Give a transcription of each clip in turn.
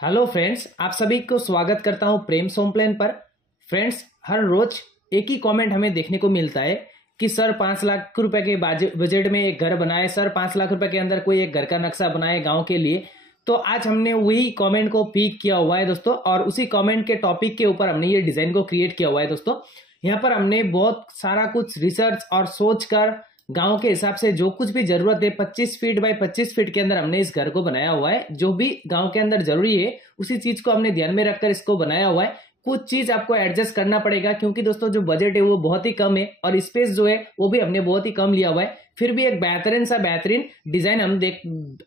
Hello friends, आप सभी को स्वागत करता हूं प्रेम होम प्लान पर। फ्रेंड्स, हर रोज एक ही कमेंट हमें देखने को मिलता है कि सर 5 लाख रुपए के बजट में एक घर बनाए, सर 5 लाख रुपए के अंदर कोई एक घर का नक्शा बनाए गांव के लिए। तो आज हमने वही कमेंट को पिक किया हुआ है दोस्तों, और उसी कमेंट के टॉपिक के ऊपर हमने ये डिजाइन को क्रिएट किया हुआ है दोस्तों। यहाँ पर हमने बहुत सारा कुछ रिसर्च और सोच कर गांव के हिसाब से जो कुछ भी जरूरत है 25 फीट बाय 25 फीट के अंदर हमने इस घर को बनाया हुआ है। जो भी गांव के अंदर जरूरी है उसी चीज को हमने ध्यान में रखकर इसको बनाया हुआ है। कुछ चीज आपको एडजस्ट करना पड़ेगा क्योंकि दोस्तों जो बजट है वो बहुत ही कम है और स्पेस जो है वो भी हमने बहुत ही कम लिया हुआ है। फिर भी एक बेहतरीन डिजाइन हम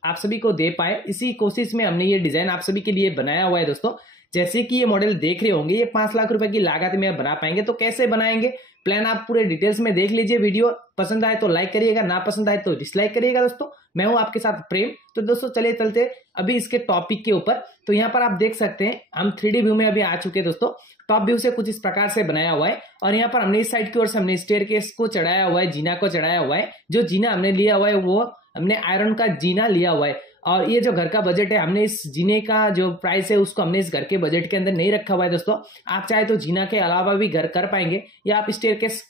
आप सभी को दे पाए, इसी कोशिश में हमने ये डिजाइन आप सभी के लिए बनाया हुआ है दोस्तों। जैसे कि ये मॉडल देख रहे होंगे, ये 5 लाख रुपए की लागत में आप बना पाएंगे। तो कैसे बनाएंगे प्लान आप पूरे डिटेल्स में देख लीजिए। वीडियो पसंद आए तो लाइक करिएगा, ना पसंद आए तो डिसलाइक करिएगा दोस्तों। मैं हूं आपके साथ प्रेम। तो दोस्तों चलिए चलते अभी इसके टॉपिक के ऊपर। तो यहाँ पर आप देख सकते हैं हम 3D व्यू में अभी आ चुके हैं दोस्तों। टॉप व्यू से कुछ इस प्रकार से बनाया हुआ है और यहाँ पर हमने इस साइड की ओर से हमने स्टेयरकेस को चढ़ाया हुआ है, जीना को चढ़ाया हुआ है। जो जीना हमने लिया हुआ है वो हमने आयरन का जीना लिया हुआ है। और ये जो घर का बजट है, हमने इस जीने का जो प्राइस है उसको हमने इस घर के बजट के अंदर नहीं रखा हुआ है दोस्तों। आप चाहे तो जीना के अलावा भी घर कर पाएंगे, या आप स्टेयरकेस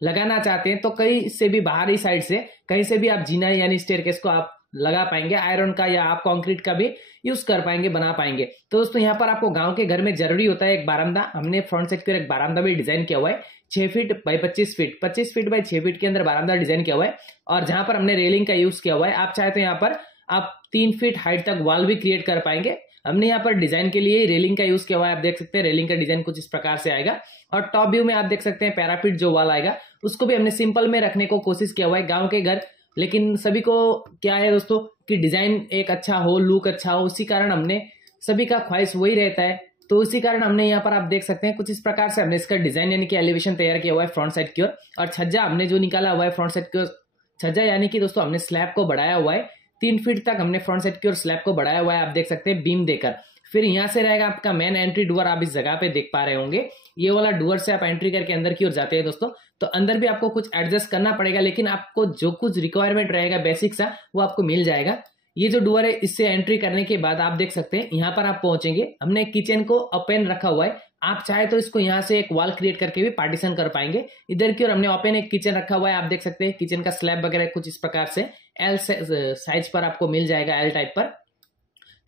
लगाना चाहते हैं तो कहीं से भी बाहरी साइड से कहीं से भी आप जीना यानी स्टेयरकेस को आप लगा पाएंगे, आयरन का या आप कंक्रीट का भी यूज कर पाएंगे, बना पाएंगे। तो दोस्तों यहाँ पर आपको गांव के घर में जरूरी होता है एक बारामदा। हमने फ्रंट साइड पर एक बारामदा भी डिजाइन किया हुआ है 6 feet by 25 feet, 25 feet by 6 feet के अंदर बारामदा डिजाइन किया हुआ है। और जहां पर हमने रेलिंग का यूज किया हुआ है, आप चाहे तो यहाँ पर आप 3 फीट हाइट तक वॉल भी क्रिएट कर पाएंगे। हमने यहाँ पर डिजाइन के लिए रेलिंग का यूज किया हुआ है। आप देख सकते हैं रेलिंग का डिजाइन कुछ इस प्रकार से आएगा। और टॉप व्यू में आप देख सकते हैं पैराफिट जो वॉल आएगा उसको भी हमने सिंपल में रखने को कोशिश किया हुआ है गांव के घर। लेकिन सभी को क्या है दोस्तों कि डिजाइन एक अच्छा हो, लुक अच्छा हो, उसी कारण हमने सभी का ख्वाहिश वही रहता है। तो इसी कारण हमने यहाँ पर आप देख सकते हैं कुछ इस प्रकार से हमने इसका डिजाइन यानी कि एलिवेशन तैयार किया हुआ है फ्रंट साइड की ओर। और छज्जा हमने जो निकाला हुआ है फ्रंट साइड की ओर, छज्जा यानी कि दोस्तों हमने स्लैब को बढ़ाया हुआ है 3 फीट तक हमने फ्रंट साइड की ओर स्लैब को बढ़ाया हुआ है। आप देख सकते हैं बीम देकर। फिर यहाँ से रहेगा आपका मेन एंट्री डोर। आप इस जगह पे देख पा रहे होंगे, ये वाला डोर से आप एंट्री करके अंदर की ओर जाते हैं दोस्तों। तो अंदर भी आपको कुछ एडजस्ट करना पड़ेगा, लेकिन आपको जो कुछ रिक्वायरमेंट रहेगा बेसिक सा वो आपको मिल जाएगा। ये जो डोर है इससे एंट्री करने के बाद आप देख सकते हैं यहाँ पर आप पहुंचेंगे। हमने किचन को ओपन रखा हुआ है। आप चाहे तो इसको यहाँ से एक वॉल क्रिएट करके भी पार्टीशन कर पाएंगे। इधर की ओर हमने ओपन एक किचन रखा हुआ है। आप देख सकते हैं किचन का स्लैब वगैरह कुछ इस प्रकार से एल साइज पर आपको मिल जाएगा, एल टाइप पर।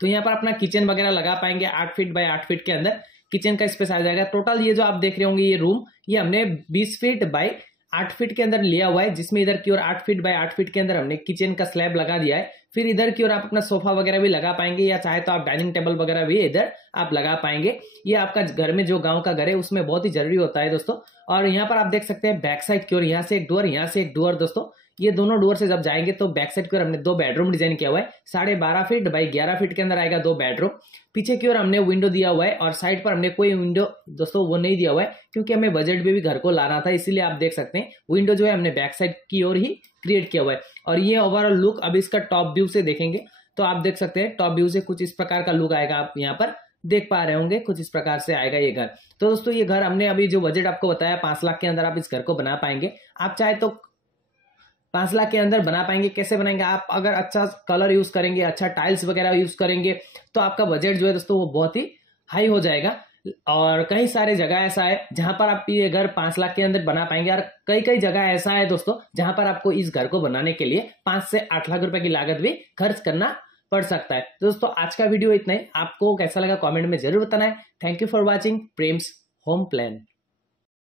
तो यहाँ पर अपना किचन वगैरह लगा पाएंगे 8 फीट बाय 8 फीट के अंदर किचन का स्पेस आ जाएगा। टोटल ये जो आप देख रहे होंगे ये रूम, ये हमने 20 फीट बाय 8 फीट के अंदर लिया हुआ है, जिसमें इधर की ओर 8 फीट बाय 8 फीट के अंदर हमने किचन का स्लैब लगा दिया है। फिर इधर की ओर आप अपना सोफा वगैरह भी लगा पाएंगे, या चाहे तो आप डाइनिंग टेबल वगैरह भी इधर आप लगा पाएंगे। ये आपका घर में जो गांव का घर है उसमें बहुत ही जरूरी होता है दोस्तों। और यहाँ पर आप देख सकते हैं बैक साइड की ओर यहाँ से एक डोर, यहाँ से एक डोर दोस्तों। ये दोनों डोर से जब जाएंगे तो बैक साइड की ओर हमने 2 बेडरूम डिजाइन किया हुआ है। 12.5 फीट बाई 11 फीट के अंदर आएगा 2 बेडरूम। पीछे की ओर हमने विंडो दिया हुआ है और साइड पर हमने कोई विंडो दोस्तों वो नहीं दिया हुआ है क्योंकि हमें बजट में भी घर को लाना था, इसीलिए आप देख सकते हैं विंडो जो है हमने बैक साइड की ओर ही क्रिएट किया हुआ है। और ये ओवरऑल लुक अब इसका टॉप व्यू से देखेंगे तो आप देख सकते हैं टॉप व्यू से कुछ इस प्रकार का लुक आएगा। आप यहाँ पर देख पा रहे होंगे कुछ इस प्रकार से आएगा ये घर। तो दोस्तों ये घर हमने अभी जो बजट आपको बताया 5 लाख के अंदर आप इस घर को बना पाएंगे। आप चाहे तो 5 लाख के अंदर बना पाएंगे। कैसे बनाएंगे? आप अगर अच्छा कलर यूज करेंगे, अच्छा टाइल्स वगैरह यूज करेंगे तो आपका बजट जो है दोस्तों वो बहुत ही हाई हो जाएगा। और कई सारे जगह ऐसा है जहां पर आप ये घर 5 लाख के अंदर बना पाएंगे, और कई जगह ऐसा है दोस्तों जहां पर आपको इस घर को बनाने के लिए 5 से 8 लाख रुपए की लागत भी खर्च करना पड़ सकता है। दोस्तों आज का वीडियो इतना ही। आपको कैसा लगा कमेंट में जरूर बताना है। Thank you for watching Prem's home plan.